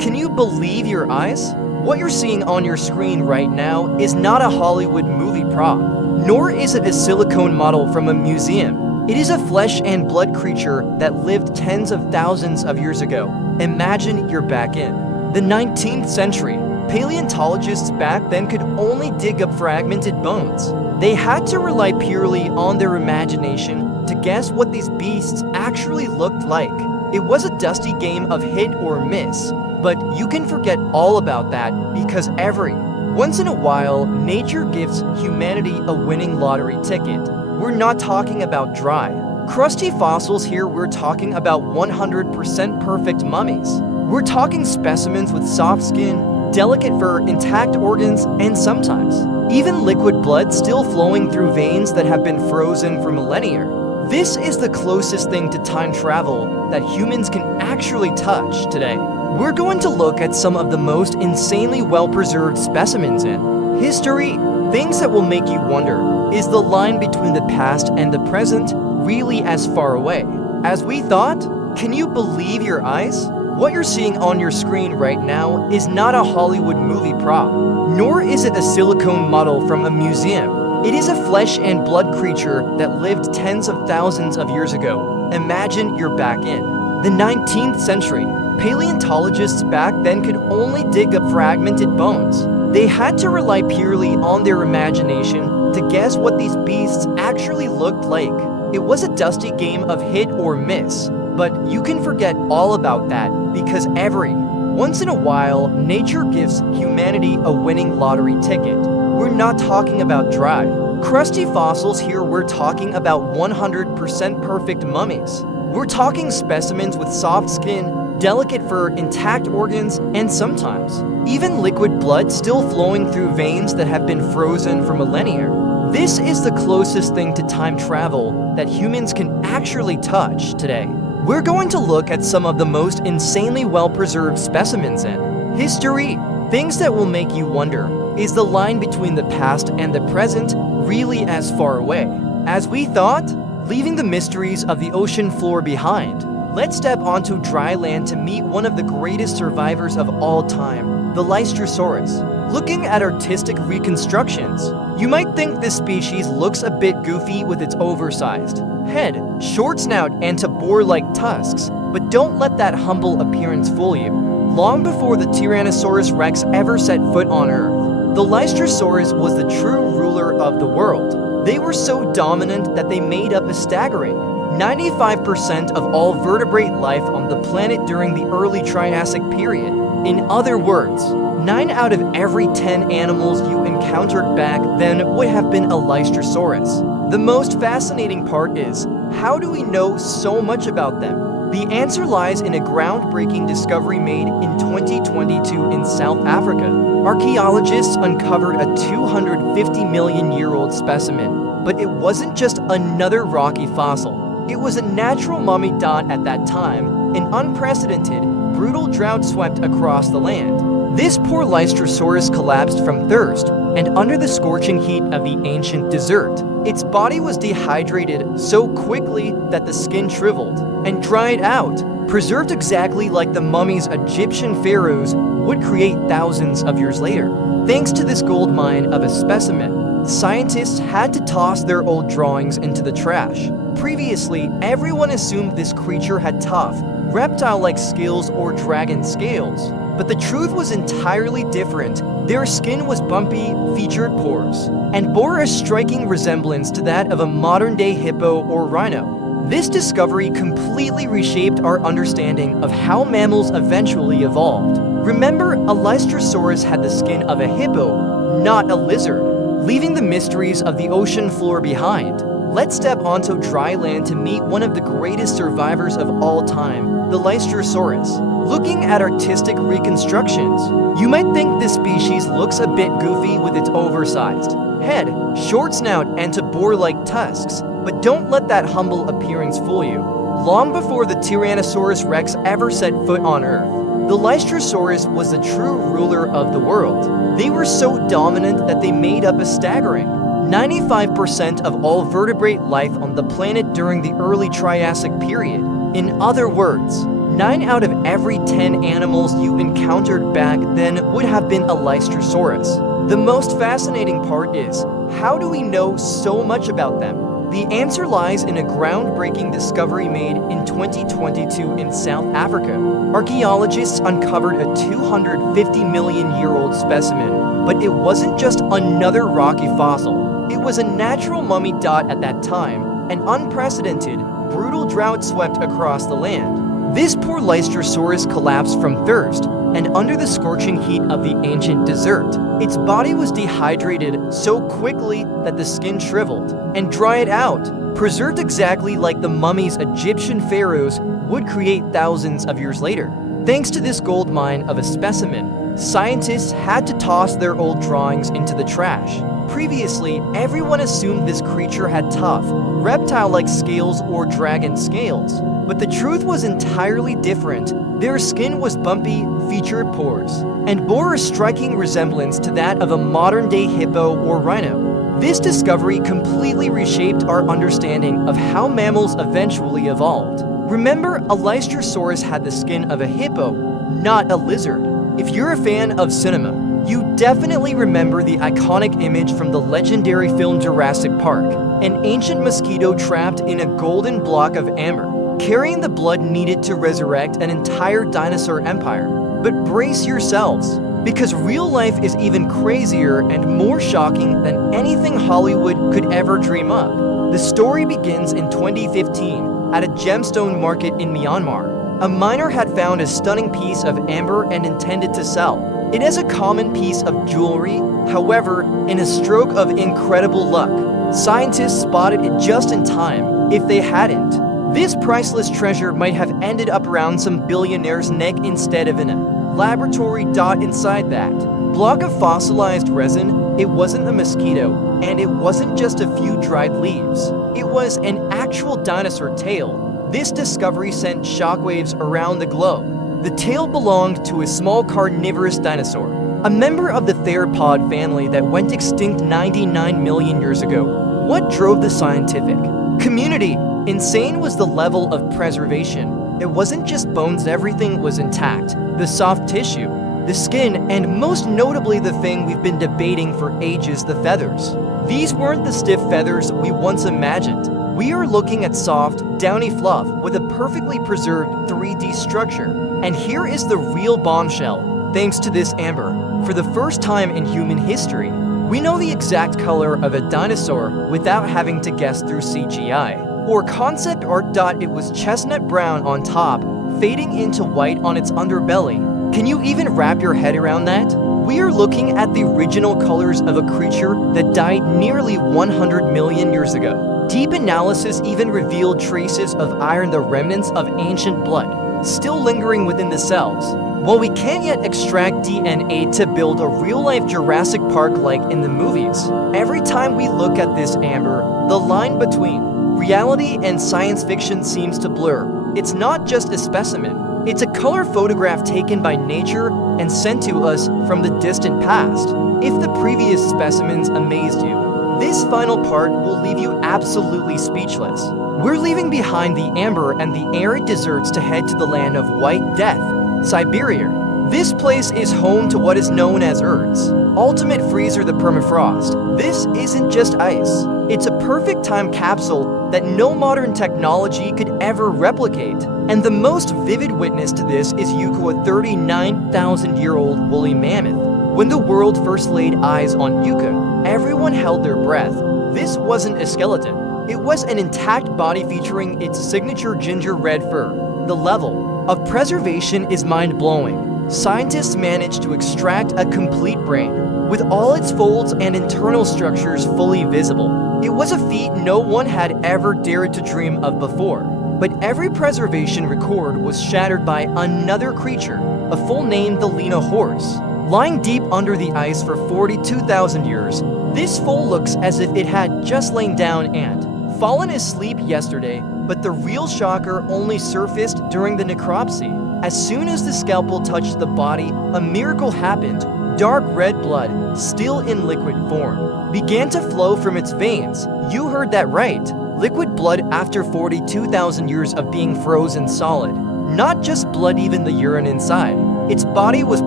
Can you believe your eyes? What you're seeing on your screen right now is not a Hollywood movie prop, nor is it a silicone model from a museum. It is a flesh and blood creature that lived tens of thousands of years ago. Imagine you're back in the 19th century. Paleontologists back then could only dig up fragmented bones. They had to rely purely on their imagination to guess what these beasts actually looked like. It was a dusty game of hit or miss, but you can forget all about that because every once in a while, nature gives humanity a winning lottery ticket. We're not talking about dry, crusty fossils here, we're talking about 100% perfect mummies. We're talking specimens with soft skin, delicate fur, intact organs, and sometimes even liquid blood still flowing through veins that have been frozen for millennia. This is the closest thing to time travel that humans can actually touch today. We're going to look at some of the most insanely well-preserved specimens in history. Things that will make you wonder, is the line between the past and the present really as far away as we thought? Can you believe your eyes? What you're seeing on your screen right now is not a Hollywood movie prop, nor is it a silicone model from a museum. It is a flesh and blood creature that lived tens of thousands of years ago. Imagine you're back in the 19th century. Paleontologists back then could only dig up fragmented bones. They had to rely purely on their imagination to guess what these beasts actually looked like. It was a dusty game of hit or miss, but you can forget all about that because every once in a while, nature gives humanity a winning lottery ticket. We're not talking about dry, crusty fossils here, we're talking about 100% perfect mummies. We're talking specimens with soft skin, delicate fur, intact organs, and sometimes even liquid blood still flowing through veins that have been frozen for millennia. This is the closest thing to time travel that humans can actually touch today. We're going to look at some of the most insanely well-preserved specimens in history. Things that will make you wonder, is the line between the past and the present really as far away as we thought? Leaving the mysteries of the ocean floor behind, let's step onto dry land to meet one of the greatest survivors of all time, the Lystrosaurus. Looking at artistic reconstructions, you might think this species looks a bit goofy with its oversized head, short snout, and to boar-like tusks, but don't let that humble appearance fool you. Long before the Tyrannosaurus Rex ever set foot on Earth, the Lystrosaurus was the true ruler of the world. They were so dominant that they made up a staggering 95% of all vertebrate life on the planet during the early Triassic period. In other words, 9 out of every 10 animals you encountered back then would have been a Lystrosaurus. The most fascinating part is, how do we know so much about them? The answer lies in a groundbreaking discovery made in 2022 in South Africa. Archaeologists uncovered a 250-million-year-old specimen, but it wasn't just another rocky fossil. It was a natural mummy dot at that time. An unprecedented, brutal drought swept across the land. This poor Lystrosaurus collapsed from thirst and under the scorching heat of the ancient desert. Its body was dehydrated so quickly that the skin shriveled and dried out, preserved exactly like the mummies Egyptian pharaohs would create thousands of years later. Thanks to this gold mine of a specimen, scientists had to toss their old drawings into the trash. Previously, everyone assumed this creature had tough, reptile-like scales or dragon scales. But the truth was entirely different. Their skin was bumpy, featured pores, and bore a striking resemblance to that of a modern-day hippo or rhino. This discovery completely reshaped our understanding of how mammals eventually evolved. Remember, a Lystrosaurus had the skin of a hippo, not a lizard. Leaving the mysteries of the ocean floor behind, let's step onto dry land to meet one of the greatest survivors of all time, the Lystrosaurus. Looking at artistic reconstructions, you might think this species looks a bit goofy with its oversized head, short snout, and to boar-like tusks, but don't let that humble appearance fool you. Long before the Tyrannosaurus Rex ever set foot on Earth, the Lystrosaurus was the true ruler of the world. They were so dominant that they made up a staggering 95% of all vertebrate life on the planet during the early Triassic period. In other words, 9 out of every 10 animals you encountered back then would have been a Lystrosaurus. The most fascinating part is, how do we know so much about them? The answer lies in a groundbreaking discovery made in 2022 in South Africa. Archaeologists uncovered a 250 million year old specimen, but it wasn't just another rocky fossil. It was a natural mummy at that time. An unprecedented, brutal drought swept across the land. This poor Lystrosaurus collapsed from thirst, and under the scorching heat of the ancient desert, its body was dehydrated so quickly that the skin shriveled and dried out, preserved exactly like the mummies Egyptian pharaohs would create thousands of years later. Thanks to this gold mine of a specimen, scientists had to toss their old drawings into the trash. Previously, everyone assumed this creature had tough, reptile-like scales or dragon scales, but the truth was entirely different. Their skin was bumpy, featured pores, and bore a striking resemblance to that of a modern-day hippo or rhino. This discovery completely reshaped our understanding of how mammals eventually evolved. Remember, a Lystrosaurus had the skin of a hippo, not a lizard. If you're a fan of cinema, you definitely remember the iconic image from the legendary film Jurassic Park, an ancient mosquito trapped in a golden block of amber, carrying the blood needed to resurrect an entire dinosaur empire. But brace yourselves, because real life is even crazier and more shocking than anything Hollywood could ever dream up. The story begins in 2015 at a gemstone market in Myanmar. A miner had found a stunning piece of amber and intended to sell. It is a common piece of jewelry, however, in a stroke of incredible luck, scientists spotted it just in time. If they hadn't, this priceless treasure might have ended up around some billionaire's neck instead of in a laboratory. Inside that block of fossilized resin, it wasn't a mosquito, and it wasn't just a few dried leaves. It was an actual dinosaur tail. This discovery sent shockwaves around the globe. The tail belonged to a small carnivorous dinosaur, a member of the theropod family that went extinct 99 million years ago. What drove the scientific community? Insane was the level of preservation. It wasn't just bones, everything was intact. The soft tissue, the skin, and most notably the thing we've been debating for ages, the feathers. These weren't the stiff feathers we once imagined. We are looking at soft, downy fluff with a perfectly preserved 3D structure. And here is the real bombshell. Thanks to this amber, for the first time in human history, we know the exact color of a dinosaur without having to guess through CGI or concept art. It was chestnut brown on top, fading into white on its underbelly. Can you even wrap your head around that? We are looking at the original colors of a creature that died nearly 100 million years ago. Deep analysis even revealed traces of iron, the remnants of ancient blood, still lingering within the cells. While we can't yet extract DNA to build a real-life Jurassic Park like in the movies, every time we look at this amber, the line between reality and science fiction seems to blur. It's not just a specimen, it's a color photograph taken by nature and sent to us from the distant past. If the previous specimens amazed you, this final part will leave you absolutely speechless. We're leaving behind the amber and the arid deserts to head to the land of white death, Siberia. This place is home to what is known as Earth's ultimate freezer, the permafrost. This isn't just ice. It's a perfect time capsule that no modern technology could ever replicate. And the most vivid witness to this is Yucca, a 39,000-year-old woolly mammoth. When the world first laid eyes on Yucca, everyone held their breath. This wasn't a skeleton. It was an intact body featuring its signature ginger red fur. The level of preservation is mind-blowing. Scientists managed to extract a complete brain, with all its folds and internal structures fully visible. It was a feat no one had ever dared to dream of before. But every preservation record was shattered by another creature, a full name, the Lena Horse. Lying deep under the ice for 42,000 years, this foal looks as if it had just lain down and fallen asleep yesterday, but the real shocker only surfaced during the necropsy. As soon as the scalpel touched the body, a miracle happened. Dark red blood, still in liquid form, began to flow from its veins. You heard that right. Liquid blood after 42,000 years of being frozen solid. Not just blood, even the urine inside. Its body was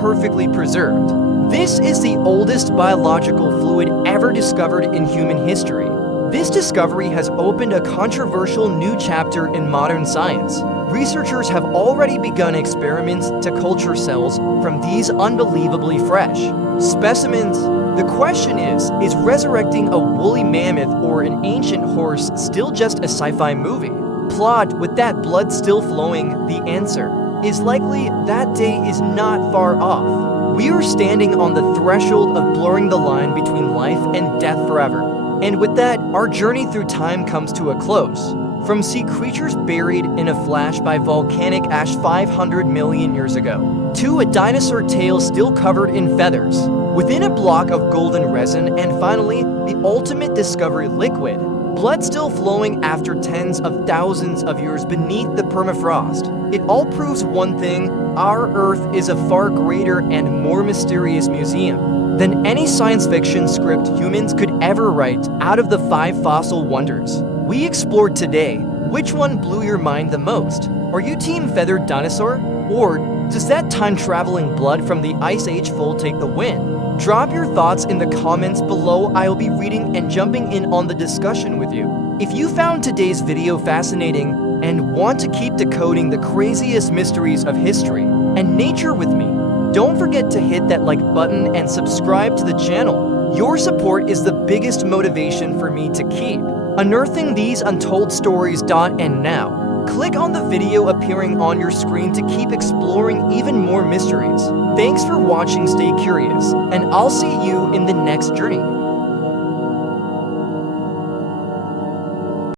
perfectly preserved. This is the oldest biological fluid ever discovered in human history. This discovery has opened a controversial new chapter in modern science. Researchers have already begun experiments to culture cells from these unbelievably fresh specimens. The question is resurrecting a woolly mammoth or an ancient horse still just a sci-fi movie? Plot, with that blood still flowing, the answer is likely that day is not far off. We are standing on the threshold of blurring the line between life and death forever. And with that, our journey through time comes to a close. From sea creatures buried in a flash by volcanic ash 500 million years ago, to a dinosaur tail still covered in feathers, within a block of golden resin, and finally, the ultimate discovery, liquid, blood still flowing after tens of thousands of years beneath the permafrost. It all proves one thing: our Earth is a far greater and more mysterious museum than any science fiction script humans could ever write. Out of the 5 fossil wonders we explored today, which one blew your mind the most? Are you team feathered dinosaur? Or does that time-traveling blood from the Ice Age foal take the win? Drop your thoughts in the comments below. I'll be reading and jumping in on the discussion with you. If you found today's video fascinating and want to keep decoding the craziest mysteries of history and nature with me, don't forget to hit that like button and subscribe to the channel. Your support is the biggest motivation for me to keep unearthing these untold stories. And now, click on the video appearing on your screen to keep exploring even more mysteries. Thanks for watching, stay curious, and I'll see you in the next journey.